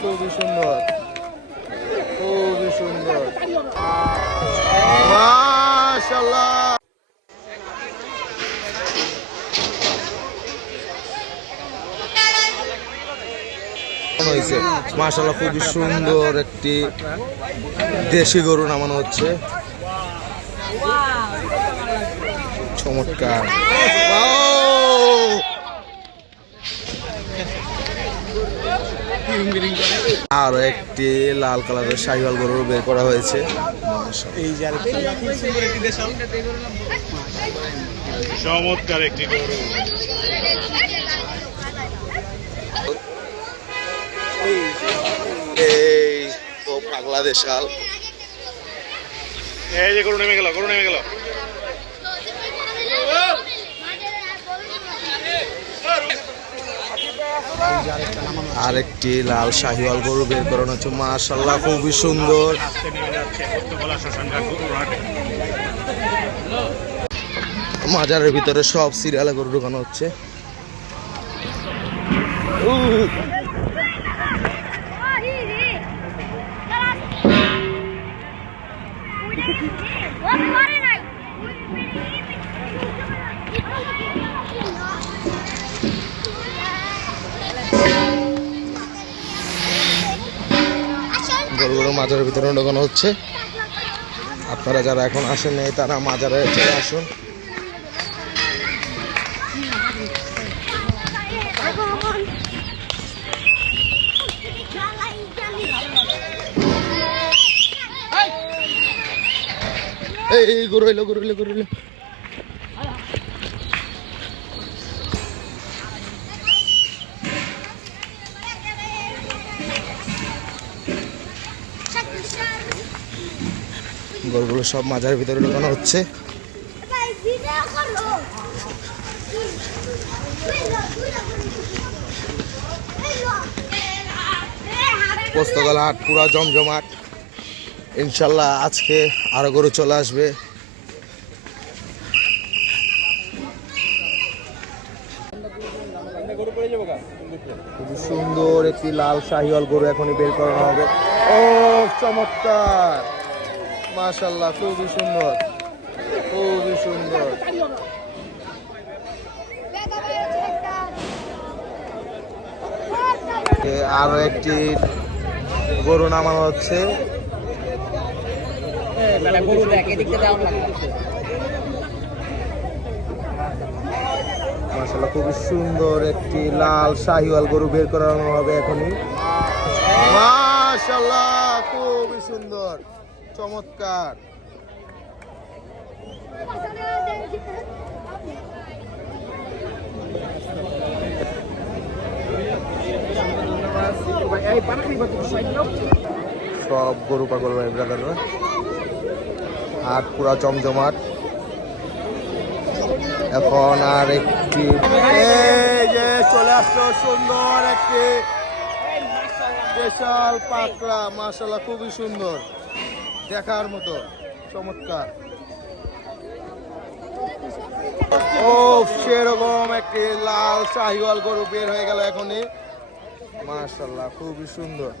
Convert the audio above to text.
খুবই সুন্দর। খুবই সুন্দর। মাশাল্লাহ হয়েছে মাশাল্লাহ খুবই সুন্দর একটি দেশি গরু নামানো হচ্ছে। চমৎকার। আরও একটি লাল কালারের শাহিওয়াল গরু বের করা হয়েছে। চমৎকার একটি গরু। এই তো পাগলা দেশাল। এই যে গরু নেমে গেল গরু নেমে গেল। আরেকটি লাল শাহিওয়াল গরু বের করানো হচ্ছে। মাশাল্লাহ খুবই সুন্দর। মাজারের ভিতরে সব সিরিয়ালে গরু ঢুকানো হচ্ছে। উহ, মাজারের ভিতরে ঢোকানো হচ্ছে। আপনারা যারা এখন আসেন নাই তারা মাজারে চলে আসুন। এই, গরু এলো গরু এলো গরু এলো। গরুগুলো সব মাজারের ভিতরে ঢোকানো হচ্ছে। পোস্তগলা হাট, পুরা জমজমাট। ইনশাল্লাহ আজকে আরও গরু চলে আসবে। খুবই সুন্দর একটি লাল শাহিওয়াল গরু এখনই বের করানো হবে। ও, চমৎকার! মাশাল্লাহ খুবই সুন্দর। খুবই সুন্দর। আরও একটি গরু নামানো হচ্ছে। খুবই সুন্দর একটি লাল শাহিওয়াল গরু বের করানো হবে এখনই। মাশাল্লাহ খুবই সুন্দর। চমৎকার। সব গরু পাগল ভাই হাট পুরা জমজমাট। এখন আর একটি যে চলে আসলো সুন্দর একটি স্পেশাল পাকড়া মাশাল্লাহ খুবই সুন্দর। দেখার মতো, চমৎকার। ও, সেরকম একটি লাল শাহিওয়াল গরু বের হয়ে গেল এখনই। মাশাল্লাহ খুবই সুন্দর।